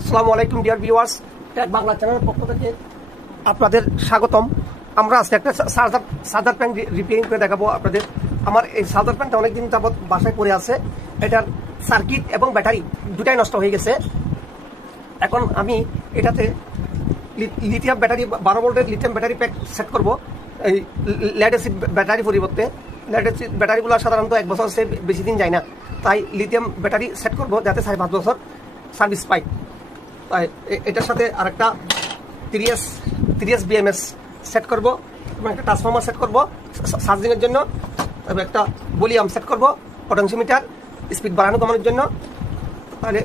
আসসালামু আলাইকুম dear viewers, tag Bangla চ্যানেলের পক্ষ থেকে আপনাদের স্বাগতম। আমরা আজকে একটা চার্জার প্যান রিপেয়ারিং করে দেখাবো আপনাদের। আমার এই চার্জার প্যানটা অনেকদিন যাবত বাসায় পড়ে আছে। এটার সার্কিট এবং ব্যাটারি দুটাই নষ্ট হয়ে গেছে। এখন আমি এটাতে লিথিয়াম ব্যাটারি 12 ভোল্টের লিথিয়াম ব্যাটারি প্যাক সেট করব। এই লেড অ্যাসিড ব্যাটারি পরিবর্তে লেড অ্যাসিড ব্যাটারিগুলো সাধারণত 1 বছর সে বেশি দিন যায় না, তাই লিথিয়াম ব্যাটারি সেট করব যাতে 5.5 বছর সার্ভিস পাই। তাই এটার সাথে আরেকটা 3S BMS সেট করব এবং একটা ট্রান্সফর্মার সেট করব চার্জিংয়ের জন্য, তবে একটা ভলিউম সেট করব পটেনশিওমিটার স্পিড বাড়ানো কমানোর জন্য। তাহলে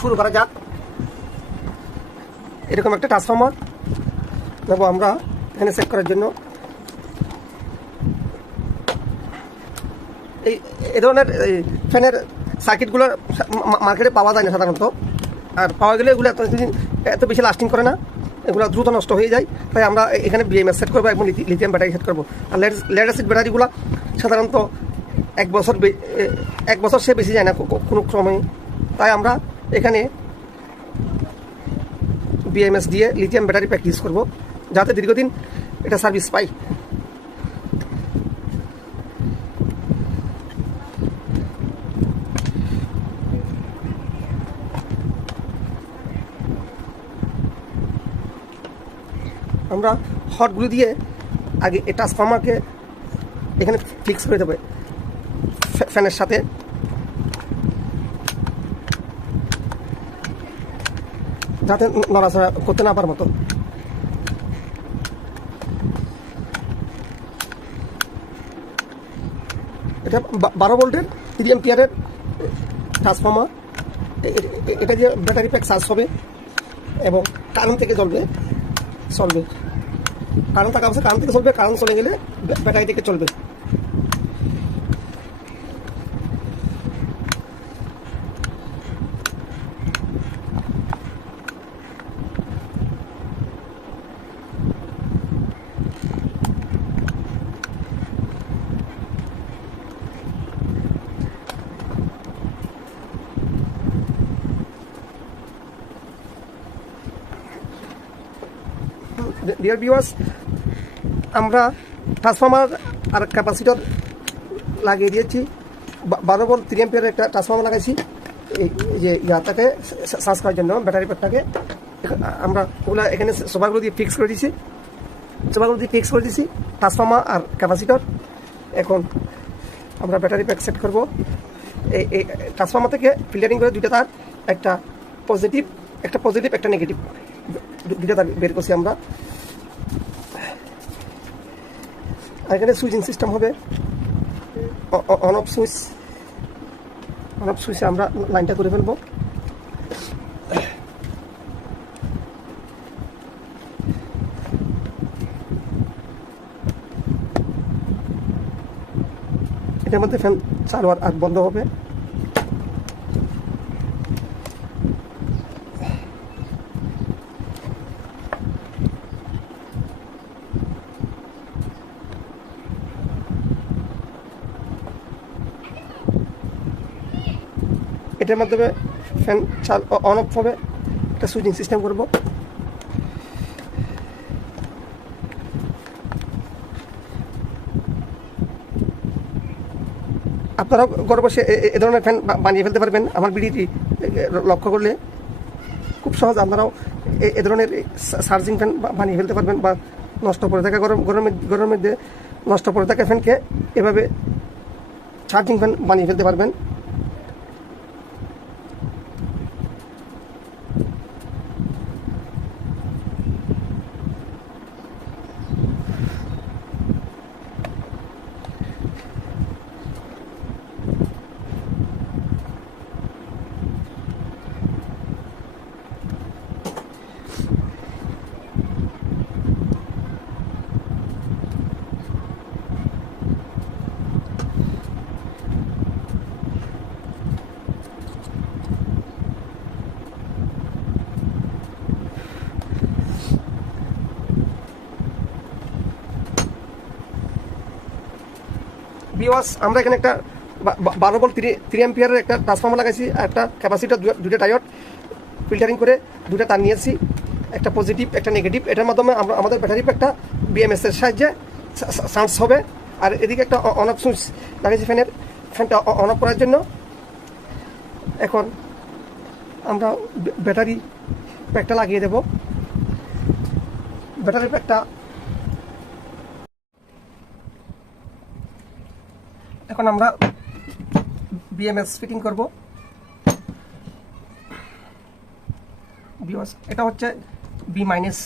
শুরু করা যাক। এরকম একটা ট্রান্সফর্মার নেব আমরা এখানে সেট করার জন্য। এই ধরনের ফ্যানের সার্কিটগুলো মার্কেটে পাওয়া যায় না সাধারণত, আর পাওয়া গেলে এগুলো এত বেশি লাস্টিং করে না, এগুলো দ্রুত নষ্ট হয়ে যায়। তাই আমরা এখানে BMS সেট করবো এবং লিথিয়াম ব্যাটারি সেট করবো। আর লেড অ্যাসিড ব্যাটারিগুলো সাধারণত 1 বছর সে বেশি যায় না কোনো ক্রমে, তাই আমরা এখানে BMS দিয়ে লিথিয়াম ব্যাটারি প্যাক ইউজ করবো যাতে দীর্ঘদিন এটা সার্ভিস পাই। আমরা হটগুলো দিয়ে আগে এই ট্রান্সফর্মারকে এখানে ফিক্স করে দেবে ফ্যানের সাথে। যাতে নড়াচড়া করতে না পারার মতো। এটা 12 ভোল্টের 3 অ্যাম্পিয়ারের ট্রান্সফর্মার। এটা যে ব্যাটারি প্যাক চার্জ হবে এবং কারেন্ট থেকে চলবে। কারেন্ট থাকা অবস্থায় কারেন্ট থেকে চলবে, কারেন্ট চলে গেলে ব্যাটারি থেকে চলবে। ডিয়ার ভিউয়ার্স, আমরা ট্রান্সফর্মার আর ক্যাপাসিটর লাগিয়ে দিয়েছি। 12 ভোল্ট 3 অ্যাম্পিয়ারের একটা ট্রান্সফর্মার লাগাইছি এই যে ইয়াটাকে চার্জ করার জন্য ব্যাটারি প্যাকটাকে। আমরা ওগুলো এখানে সোফাগুলো দিয়ে ফিক্স করে দিয়েছি, ট্রান্সফর্মার আর ক্যাপাসিটর। এখন আমরা ব্যাটারি প্যাক সেট করবো। এই ট্রান্সফর্মার থেকে ফিল্টারিং করে দুইটা তার, একটা পজিটিভ একটা নেগেটিভ, দুইটা তার বের করছি আমরা। আর এখানে সুইচিং সিস্টেম হবে, অন অফ সুইচে আমরা লাইনটা করে ফেলবো। এটার মধ্যে ফ্যান চালু আর বন্ধ হবে। এটার মাধ্যমে ফ্যান অন অফ হবে, একটা সুইচিং সিস্টেম করব। আপনারাও ঘরে বসে এ ধরনের ফ্যান বানিয়ে ফেলতে পারবেন। আমার ভিডিওটি লক্ষ্য করলে খুব সহজ আপনারাও এ ধরনের চার্জিং ফ্যান বানিয়ে ফেলতে পারবেন, বা নষ্ট পড়ে থাকা গরমের মধ্যে নষ্ট পড়ে থাকা ফ্যানকে এভাবে চার্জিং ফ্যান বানিয়ে ফেলতে পারবেন। ভিউয়ার্স, আমরা এখানে একটা 12 ভোল্ট 3 অ্যাম্পিয়ারের একটা ট্রান্সফর্মার লাগাইছি, একটা ক্যাপাসিটার, দুটো ডায়োড ফিল্টারিং করে দুটো তার নিয়েছি, একটা পজিটিভ একটা নেগেটিভ। এটার মাধ্যমে আমরা আমাদের ব্যাটারি প্যাকটা বিএমএস এর সাহায্যে চার্জ হবে। আর এদিকে একটা অন অফ সুইচ লাগাইছি ফ্যানটা অন অফ করার জন্য। এখন আমরা ব্যাটারি প্যাকটা লাগিয়ে দেব। ব্যাটারি প্যাকটা এখন আমরা বিএমএস ফিটিং করব। এটা হচ্ছে বি মাইনাস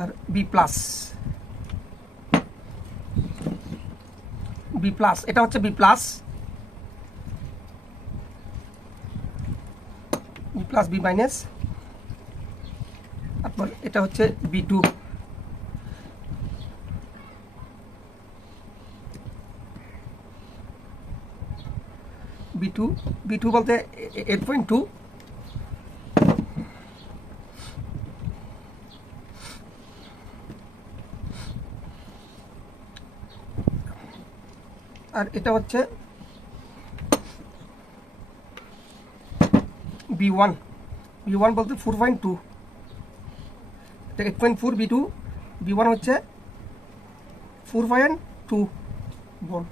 আর বি প্লাস। এটা হচ্ছে বি প্লাস, বি মাইনাস। তারপর এটা হচ্ছে B2। B2 বলতে 8.2। আর এটা হচ্ছে B1 বলতে 4.2। এটা 8.4 B2, B1 হচ্ছে 4.2 ভোল্ট।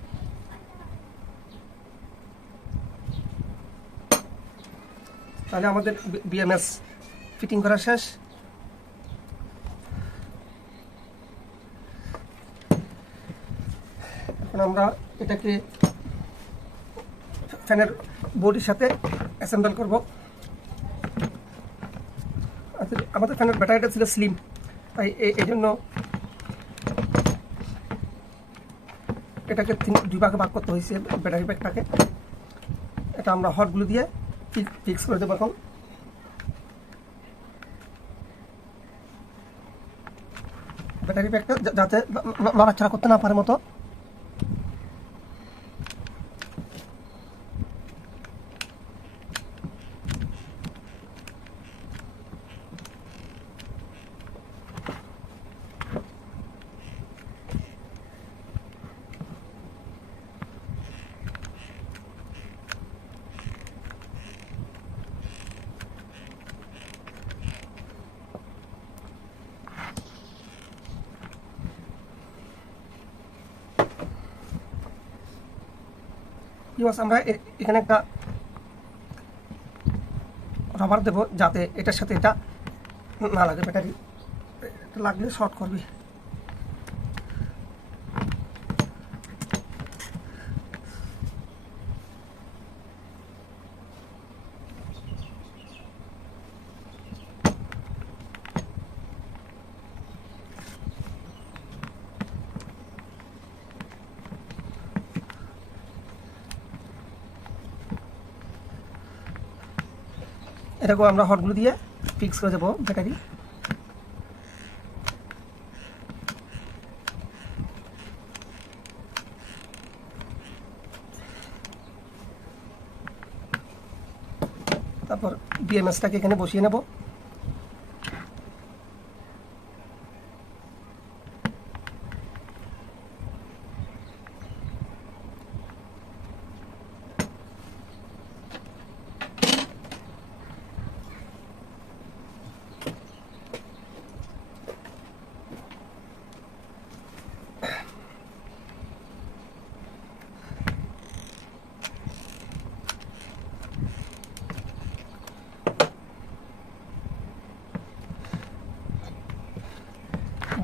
তাহলে আমাদের বিএমএস ফিটিং করা শেষ। এখন আমরা এটাকে ফ্যানের বডির সাথে অ্যাসেম্বল করব। আমাদের ফ্যানের ব্যাটারিটা ছিল স্লিম, তাই এই জন্য এটাকে দুই ভাগে ভাগ করতে হয়েছে ব্যাটারি প্যাকটাকে। এটা আমরা হটগুলো দিয়ে ফিক্স করে দেবো। এখন ব্যাটারি প্যাকটা যাতে নড়াচড়া করতে না পারে মতো আমরা এখানে একটা রাবার দেবো যাতে এটার সাথে এটা না লাগে। ব্যাটারি লাগলে শর্ট করবে। এটাকেও আমরা হটগুলো দিয়ে ফিক্স করে দেবো ব্যাটারি। তারপর বিএমএসটাকে এখানে বসিয়ে নেব।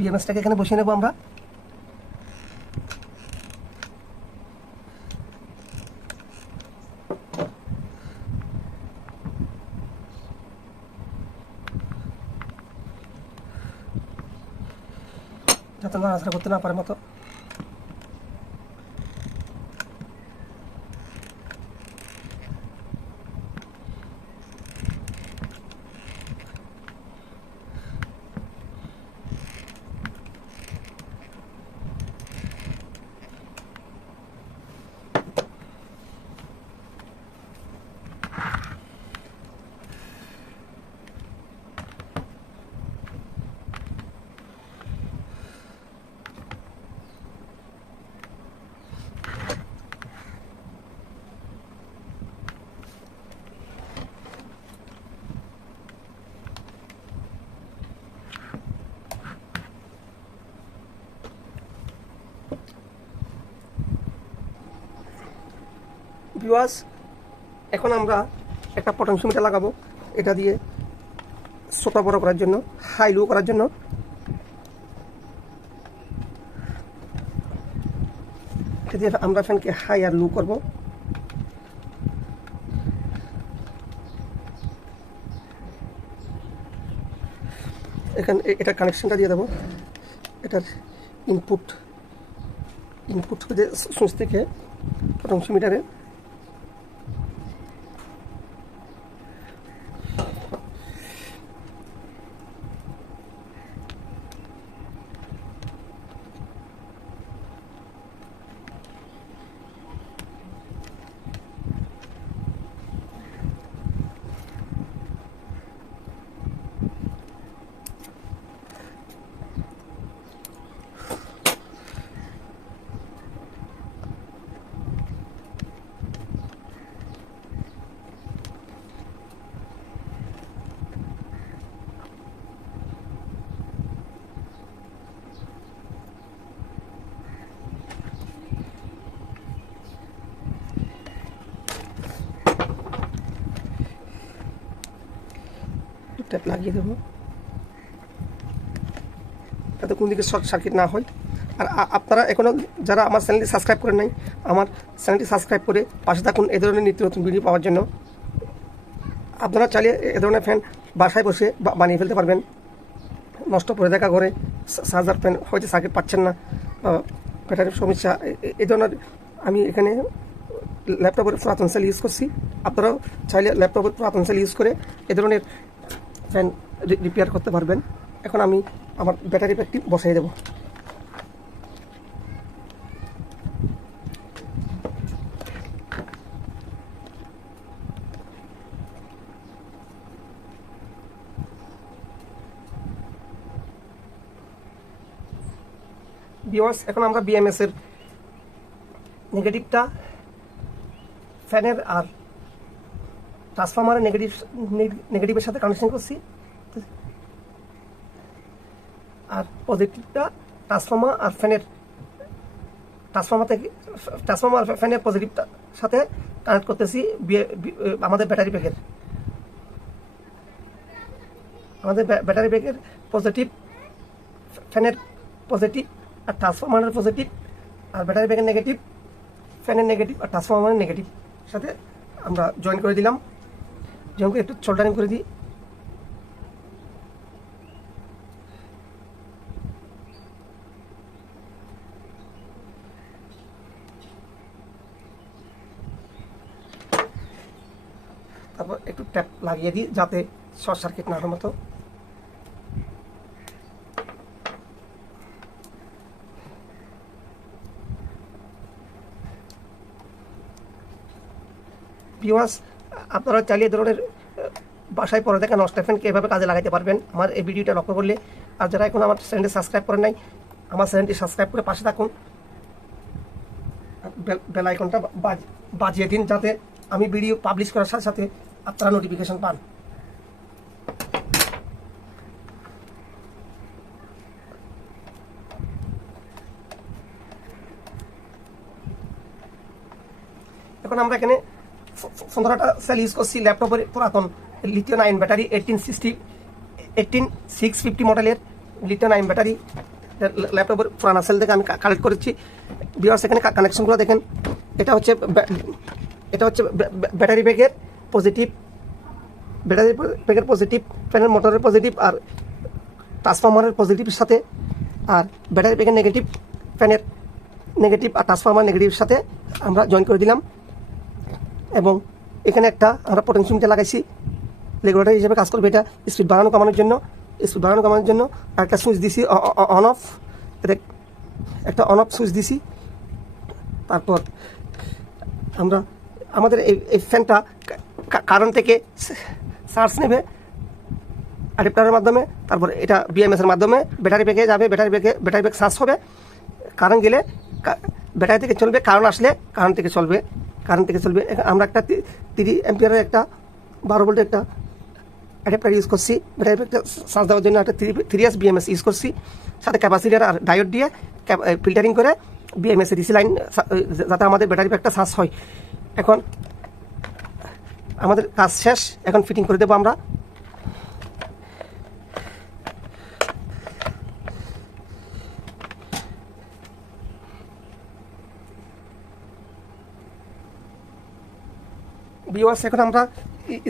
বিএমএসটাকে এখানে বসিয়ে নেব আমরা। যাতে নড়াচড়া করতে না পারে মতো। ভিউয়ার্স, এখন আমরা একটা পটেনশিওমিটার লাগাবো, এটা দিয়ে ছোট বড় করার জন্য, হাই লো করার জন্য। এটা দিয়ে আমরা ফ্যানকে হাই আর লো করবো। এখানে এটার কানেকশনটা দিয়ে দেবো। এটার ইনপুট সুইচ থেকে পটেনশিওমিটারে ট্যাপ লাগিয়ে দেবো, যাতে কোন দিকে শর্ট সার্কিট না হয়। আর আপনারা এখনও যারা আমার চ্যানেলটি সাবস্ক্রাইব করেন নাই, আমার চ্যানেলটি সাবস্ক্রাইব করে পাশে থাকুন এই ধরনের নিত্য নতুন ভিডিও পাওয়ার জন্য। আপনারা চাইলে এ ধরনের ফ্যান বাসায় বসে বানিয়ে ফেলতে পারবেন। নষ্ট পড়ে দেখা করে চার্জার ফ্যান হয়তো সার্কিট পাচ্ছেন না, ব্যাটারির সমস্যা, এই ধরনের। আমি এখানে ল্যাপটপের পুরাতন সেল ইউজ করছি। আপনারাও চাইলে ল্যাপটপের পুরাতন সেল ইউজ করে এ ধরনের ফ্যান রিপেয়ার করতে পারবেন। এখন আমি আমার ব্যাটারি প্যাকটি বসাই দেব। ভিউয়ার্স, এখন আমরা বিএমএস এর নেগেটিভটা ফ্যানের আর ট্রান্সফরমারের নেগেটিভের সাথে কানেকশন করছি, আর পজিটিভটা ট্রান্সফরমার আর ফ্যানের পজিটিভটার সাথে কানেক্ট করতেছি আমাদের ব্যাটারি প্যাকের। পজিটিভ, ফ্যানের পজিটিভ আর ট্রান্সফরমারের পজিটিভ, আর ব্যাটারি প্যাকের নেগেটিভ, ফ্যানের নেগেটিভ আর ট্রান্সফরমারের নেগেটিভ সাথে আমরা জয়েন করে দিলাম। জয়েন করে একটু সোল্ডারিং করে দিই। তারপর একটু ট্যাপ লাগিয়ে দিই যাতে শর্ট সার্কিট না হওয়ার মতো। ভিউয়ার্স, আপনারা চাইলে এই ধরনের বাসায় পরে দেখা নষ্ট ফ্যানকে এভাবে কাজে লাগাতে পারবেন। আমার এই ভিডিওটা লক্ষ্য করলে, আর যারা এখন আমার চ্যানেলটি সাবস্ক্রাইব করেন নাই, আমার চ্যানেলটি সাবস্ক্রাইব করে পাশে থাকুন, বেল আইকনটা বাজিয়ে দিন যাতে আমি ভিডিও পাবলিশ করার সাথে সাথে আপনারা নোটিফিকেশন পান। এখন আমরা এখানে 15টা সেল ইউজ করছি ল্যাপটপের পুরাতন লিথিয়াম আয়ন ব্যাটারি 18650 মডেলের লিথিয়াম আয়ন ব্যাটারি ল্যাপটপের পুরানা সেল থেকে আমি কালেক্ট করেছি। ভিউয়ার্স, এখানে কানেকশনগুলো দেখেন। এটা হচ্ছে ব্যাটারি ব্যাগের পজিটিভ, ফ্যানের মোটরের পজিটিভ আর ট্রান্সফরমারের পজিটিভের সাথে, আর ব্যাটারি ব্যাগের নেগেটিভ, ফ্যানের নেগেটিভ আর ট্রান্সফরমার নেগেটিভের সাথে আমরা জয়েন করে দিলাম। এবং এখানে একটা আমরা পটেনশিওমিটার লাগাইছি, রেগুলেটর হিসেবে কাজ করবে। এটা স্পিড বাড়ানো কমানোর জন্য আর একটা সুইচ দিছি অন অফ, একটা অন অফ সুইচ দিছি। তারপর আমরা আমাদের এই ফ্যানটা কারেন্ট থেকে চার্জ নেবে অ্যাডাপ্টারের মাধ্যমে, তারপর এটা বিএমএস এর মাধ্যমে ব্যাটারি ব্যাগে যাবে। ব্যাটারি ব্যাগ চার্জ হবে, কারেন্ট গেলে ব্যাটারি থেকে চলবে, কারেন্ট আসলে কারেন্ট থেকে চলবে। আমরা একটা 30 অ্যাম্পিয়ারের একটা 12 ভোল্টের একটা অ্যাডাপ্টার ইউজ করছি। ব্যাটারি ব্যাগটা চার্জ দেওয়ার জন্য একটা 3S বিএমএস ইউজ করছি, সাথে ক্যাপাসিটার আর ডায়োড দিয়ে ফিল্টারিং করে বিএমএস ডিসি লাইন যাতে আমাদের ব্যাটারি ব্যাগটা চার্জ হয়। এখন আমাদের কাজ শেষ, এখন ফিটিং করে দেবো আমরা। ভিউয়ার্স, এখন আমরা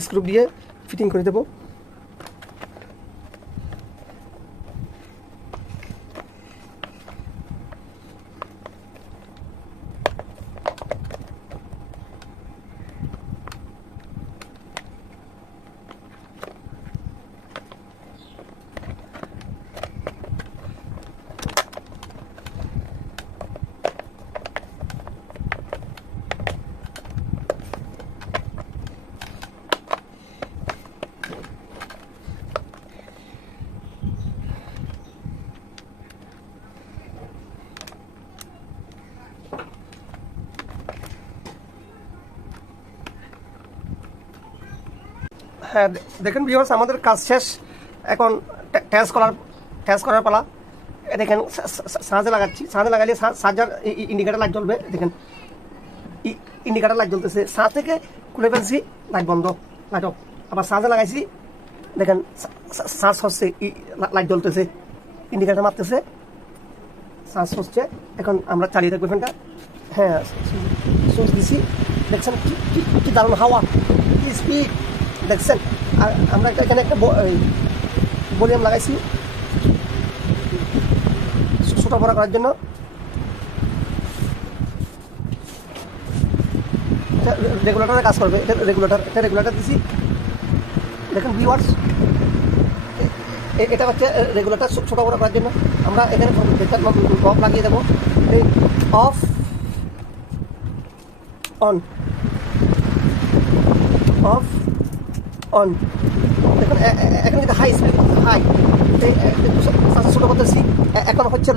স্ক্রু দিয়ে ফিটিং করে দেবো। হ্যাঁ, দেখেন ভিউয়ার্স, আমাদের কাজ শেষ, এখন টেস্ট করার পালা। দেখেন সাঁজে লাগাচ্ছি, সাঁজে লাগালে চার্জার ইন্ডিকেটার লাইট জ্বলবে। দেখেন ইন্ডিকেটার লাইট জ্বলতেছে, সাঁজ থেকে খুলে ফেলছি, লাইট বন্ধ, লাইট অফ। আবার সাঁজে লাগাইছি, দেখেন সাঁজ হচ্ছে, লাইট জ্বলতেছে, ইন্ডিকেটার মারতেছে, সাঁজ হচ্ছে। এখন আমরা চালিয়ে থাকবো ফ্যানটা। হ্যাঁ, সুইচ দিছি, দেখছেন কি দারুণ হাওয়া, কি স্পিড দেখছেন। আর আমরা এখানে একটা ভলিউম লাগাইছি ছোট বড় করার জন্য। রেগুলেটরে কাজ করবে, এটা রেগুলেটর দিছি। দেখেন ভিউয়ার্স, এটা হচ্ছে রেগুলেটর ছোট বড় করার জন্য। আমরা এখানে অফ লাগিয়ে দেবো, অফ অন, অফ অন। দেখুন এখন কিন্তু হাই স্পিড, হাই ছোটো করতেছি, এখন হচ্ছে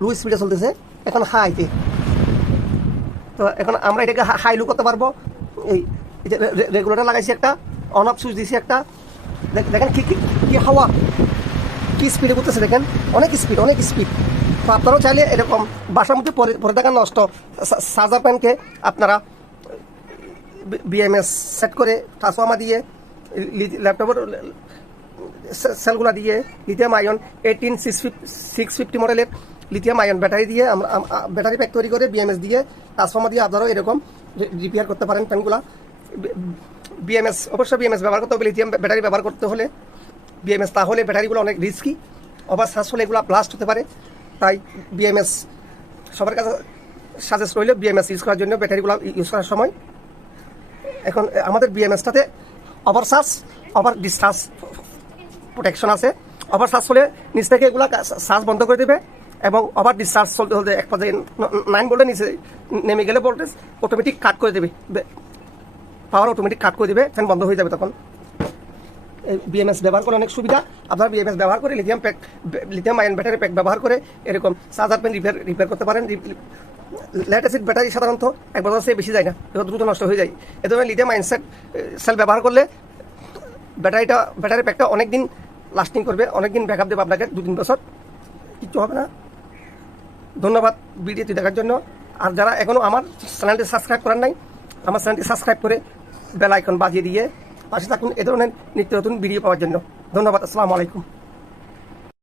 লু স্পিডে চলতেছে, এখন হাইতে। তো এখন আমরা এটাকে হাই লু করতে পারবো। এই যে রেগুলেটর লাগাইছি একটা, অন অফ সুইচ দিয়েছি একটা। দেখেন কি হাওয়া, কি স্পিডে করতেছে, দেখেন অনেক স্পিড। তো আপনারাও চাইলে এরকম বাসার মধ্যে পরে থাকা নষ্ট চার্জার প্যানকে আপনারা বিএমএস সেট করে ট্রান্সফর্মার দিয়ে, ল্যাপটপের সেলগুলো দিয়ে, লিথিয়াম আয়ন 18650 মডেলের লিথিয়াম আয়ন ব্যাটারি দিয়ে আমরা ব্যাটারি প্যাক তৈরি করে বিএমএস দিয়ে, ট্রান্সফর্মার দিয়ে আপনারাও এরকম রিপেয়ার করতে পারেন ফ্যানগুলা। বিএমএস অবশ্যই বিএমএস ব্যবহার করতে হবে, লিথিয়াম ব্যাটারি ব্যবহার করতে হলে বিএমএস, তাহলে ব্যাটারিগুলো অনেক রিস্কি, ওভার চার্জ হলে এগুলো ব্লাস্ট হতে পারে। তাই বিএমএস সবার কাছে সাজেস্ট রইলে বিএমএস ইউজ করার জন্য, ব্যাটারিগুলো ইউজ করার সময়। এখন আমাদের বিএমএসটাতে over charge, over discharge protection আছে। ওভার চার্জ হলে নিচ থেকে এগুলো চার্জ বন্ধ করে দেবে, এবং ওভার ডিসচার্জ চলতে হলে এক পর্যায়ে 9 ভোল্টের নিচে নেমে গেলে ভোল্টেজ অটোমেটিক কাট করে দেবে, পাওয়ার অটোমেটিক কাট করে দেবে, ফ্যান বন্ধ হয়ে যাবে তখন। এই বিএমএস ব্যবহার করে অনেক সুবিধা। আপনারা বিএমএস ব্যবহার করে লিথিয়াম আয়ন ব্যাটারি প্যাক ব্যবহার করে এরকম চার্জার প্যান রিপেয়ার করতে পারেন। লেড অ্যাসিড ব্যাটারি সাধারণত 1 বছর চেয়ে বেশি যায় না, এগুলো দ্রুত নষ্ট হয়ে যায়। এ ধরনের লিথিয়াম আয়ন সেল ব্যবহার করলে ব্যাটারি প্যাকটা অনেক দিন লাস্টিং করবে, অনেক দিন ব্যাকআপ দেবে আপনাকে, 2-3 বছর, কিচ্ছু হবে না। ধন্যবাদ ভিডিওটি দেখার জন্য। আর যারা এখনও আমার চ্যানেলটি সাবস্ক্রাইব করেন নাই, আমার চ্যানেলটি সাবস্ক্রাইব করে বেল আইকন বাজিয়ে দিয়ে পাশে থাকুন এ ধরনের নিত্য নতুন ভিডিও পাওয়ার জন্য। ধন্যবাদ, আসসালামু আলাইকুম।